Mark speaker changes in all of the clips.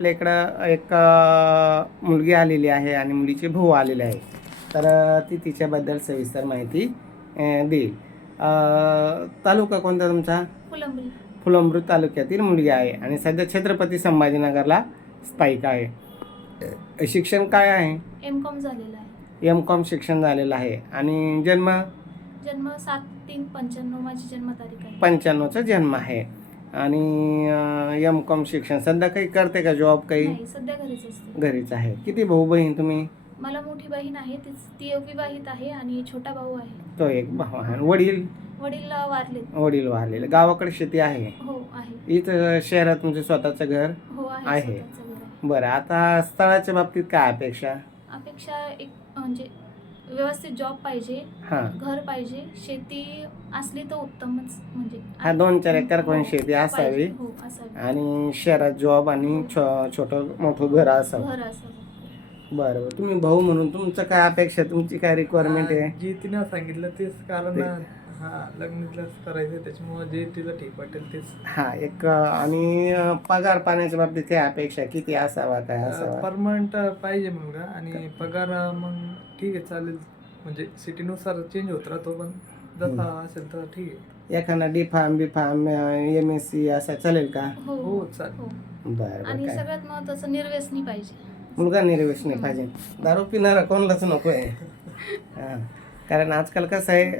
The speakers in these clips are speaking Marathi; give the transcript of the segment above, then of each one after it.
Speaker 1: आपल्या इकडं एक मुलगी आलेली आहे आणि मुलीचे भाऊ आलेले आहे. तर ती तिच्याबद्दल सविस्तर माहिती देईल. तालुका कोणता तुमचा?
Speaker 2: फुलंब्री.
Speaker 1: तालुक्यातील मुलगी आहे आणि सध्या छत्रपती संभाजीनगरला स्थायिक आहे. शिक्षण काय आहे?
Speaker 2: एम कॉम झालेला आहे.
Speaker 1: एम कॉम शिक्षण झालेलं आहे. आणि जन्म?
Speaker 2: जन्म सात तीन पंच्याण्णव माझी जन्मतारीख
Speaker 1: पंच्याण्णवचा जन्म आहे. आणि एम कॉम शिक्षण सध्या काही करते का जॉब काही?
Speaker 2: नाही सध्या घरीच असते.
Speaker 1: घरीच आहे. किती भाऊ बहीण तुम्ही?
Speaker 2: मला मोठी बहीण आहे तीच ती विवाहित आहे आणि छोटा भाऊ आहे.
Speaker 1: तो एक भाऊ आहे. वडील?
Speaker 2: वडील अ, वारलेत.
Speaker 1: वडील वारलेले. गावाकडे शेती आहे?
Speaker 2: हो आहे.
Speaker 1: इथं शहरात तुमचं स्वतःचं घर
Speaker 2: हो आहे
Speaker 1: आहे.
Speaker 2: स्वतःचं घर आहे.
Speaker 1: बरं आता स्थळाच्या बाबतीत काय अपेक्षा?
Speaker 2: अपेक्षा एक म्हणजे व्यवस्थित जॉब पाहिजे
Speaker 1: हां.
Speaker 2: घर पाहिजे शेती असली तर उत्तमच म्हणजे.
Speaker 1: हा दोन चार एकर कोण
Speaker 2: हो,
Speaker 1: शेती असावी.
Speaker 2: पाहिजे. हो असावी.
Speaker 1: आणि शहरात जॉब आणि छो छोटं मोठं घर असावं.
Speaker 2: घर असावं.
Speaker 1: बरं बरं. तुम्ही भाऊ म्हणून तुमचं काय अपेक्षा तुमची काय रिक्वायरमेंट आहे?
Speaker 3: जे तिनं सांगितलं तेच कारण हा लग्न तिलाच करायचं त्याच्यामुळे जे तिला ठीक वाटेल तेच.
Speaker 1: हा एक आणि पगार पाण्याच्या बाबतीत काय अपेक्षा किती असावा काय असावा?
Speaker 3: परमनंट पाहिजे मुलगा आणि पगार मग ठीक आहे चालेल. म्हणजे सिटीनुसार चेंज होत राहतो पण जसा असेल तर ठीक आहे.
Speaker 1: एखादा D pharm B pharm M S C असं चालेल का?
Speaker 2: हो
Speaker 3: हो चालेल.
Speaker 2: हो
Speaker 1: बरं बरं
Speaker 2: आणि सगळ्यात महत्वाचं निर्व्यसनी पाहिजे.
Speaker 1: मुलगा निर्वेशनी पाहिजे. दारू पिणारा कोणालाच नको आहे. हां. कारण आजकाल कसं आहे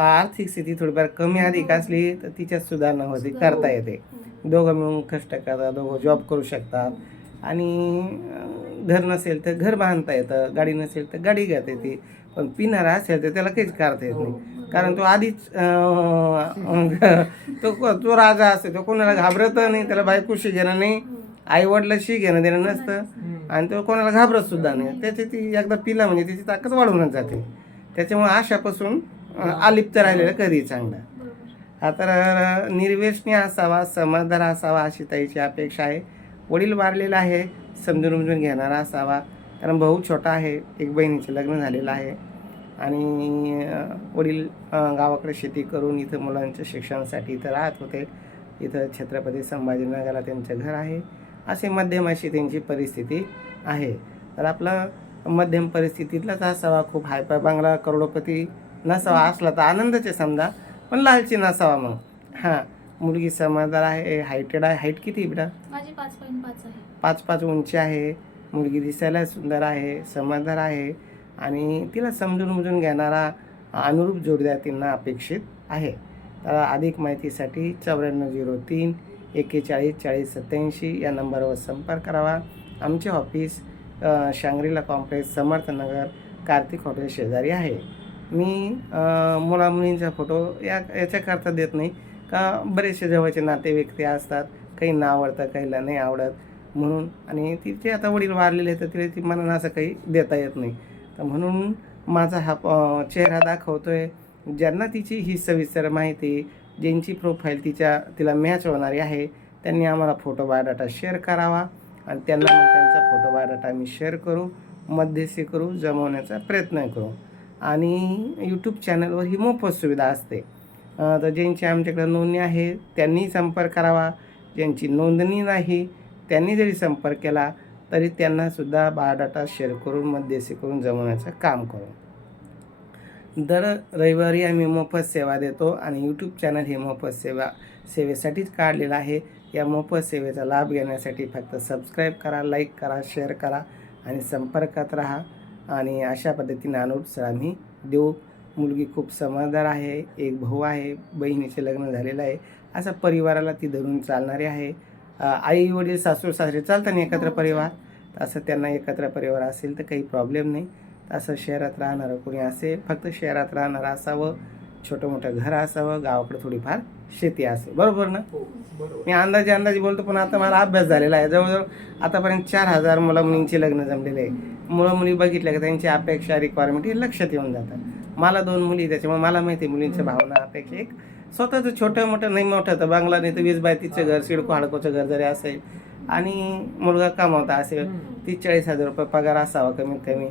Speaker 1: आर्थिक स्थिती थोडीफार कमी अधिक असली तर तिच्यात सुधारणा होते करता येते.
Speaker 2: हो.
Speaker 1: दोघं मिळून कष्ट करतात दोघं जॉब करू शकतात. आणि घर नसेल तर घर बांधता येतं गाडी नसेल तर गाडी घेता येते. पण पिणारा असेल तर त्याला काहीच करता येत नाही. कारण तो आधीच तो तो राजा असतो तो कोणाला घाबरत नाही त्याला बायकोशी घेणं नाही.
Speaker 2: हो.
Speaker 1: आई वडिलाशी घेणं देणं नसतं.
Speaker 3: हम्म.
Speaker 1: आणि तो कोणाला घाबरत सुद्धा नाही. त्याची ती एकदा पिला म्हणजे त्याची ताकद वाढवूनच जाते. त्याच्यामुळे आशापासून अं, अलिप्त राहिलेलं कधी चांगलं.
Speaker 2: आता
Speaker 1: हा तर निर्वेशनी असावा समजदार असावा अशी ताईची अपेक्षा आहे. वडील वारलेला आहे समजून उमजून घेणारा असावा. कारण भाऊ छोटा आहे एक बहिणीचं लग्न झालेलं आहे. आणि वडील गावाकडे शेती करून इथं मुलांच्या शिक्षणासाठी इथं राहत होते. इथं छत्रपती संभाजीनगरला त्यांचं घर आहे. असे मध्यम अशी त्यांची परिस्थिती आहे. तर आपलं मध्यम परिस्थितीतलाच असावा खूप हायपाय बांगला करोडपती नसावा असला तर आनंदच समजा. पण लालची नसावा मग. हां मुलगी समजदार आहे हायटेड आहे. हाईट किती बेटा?
Speaker 2: माझी पाच पॉईंट पाच आहे.
Speaker 1: पाच पाच उंची आहे. मुलगी दिसायला सुंदर आहे समजदार आहे. आणि तिला समजून उमजून घेणारा अनुरूप जोडीदार त्यांना अपेक्षित आहे. तर अधिक माहितीसाठी चौऱ्याण्णव झिरो तीन एक्केचाळीस चाळीस सत्याऐंशी या नंबरवर संपर्क करावा. आमचे office Shangrila complex Samarthnagar Kartik hotel शेजारी आहे. मी मुलामुलींचा फोटो या याच्याकरता देत नाही. का बरेचसे जवळचे नातेवाईक ते असतात काहींना आवडतं काहीला नाही आवडत. म्हणून आणि तिचे आता वडील वारलेले तर तिला ती मनानं असं काही देता येत नाही. तर म्हणून माझा हा चेहरा दाखवतो आहे ज्यांना तिची ही सविस्तर माहिती ज्यांची प्रोफाईल तिच्या तिला मॅच होणारी आहे त्यांनी आम्हाला फोटो बायोडाटा शेअर करावा आणि त्यांना मग त्यांचा फोटो बायोडाटा आम्ही शेअर करू मध्यस्थी करू जमवण्याचा प्रयत्न करू. आणि यूट्यूब चॅनलवर ही मोफत सुविधा असते. तर ज्यांची आमच्याकडे नोंदणी आहे त्यांनी संपर्क करावा. ज्यांची नोंदणी नाही त्यांनी जरी संपर्क केला तरी त्यांनासुद्धा बायोडाटा शेअर करून मध्यस्थी करून जमवण्याचं काम करू. दर रविवारी आम्ही मोफत सेवा देतो आणि यूट्यूब चॅनल हे मोफत सेवा सेवेसाठीच काढलेलं आहे. या मोफत सेवेचा लाभ घेण्यासाठी फक्त सबस्क्राईब करा लाईक करा शेअर करा आणि संपर्कात राहा. आणि अशा पद्धतीने अनुरूप आम्ही देऊ. मुलगी खूप समजदार आहे एक भाऊ आहे बहिणीचे लग्न झालेलं आहे. असा परिवाराला ती धरून चालणारी आहे. आई वडील सासू सासरे चालतात एकत्र
Speaker 2: हो,
Speaker 1: परिवार? असं त्यांना एकत्र परिवार असेल तर काही प्रॉब्लेम नाही. असं शहरात राहणारं कोणी असेल फक्त शहरात राहणारं असावं छोटं मोठं घर असावं गावाकडे थोडीफार शेती असेल. बरोबर ना?
Speaker 3: हो
Speaker 1: मी अंदाजे अंदाजे बोलतो पण आता मला अभ्यास झालेला आहे. जवळजवळ आतापर्यंत चार हजार मुला मुलींची लग्न जमलेले आहे. मुलं मुली बघितल्या का त्यांची अपेक्षा रिक्वायरमेंट हे लक्षात येऊन जातात. मला दोन मुली त्याच्यामुळे मला माहिती आहे मुलींच्या भावना अपेक्षा एक. स्वतःचं छोटं मोठं नाही मोठं तर बांगला नाही तर वीस बाय तीसचं घर सिडको हाडकोचं घर जरी असेल आणि मुलगा कमावता असेल. तीस चाळीस हजार रुपये पगार असावा कमीत कमी.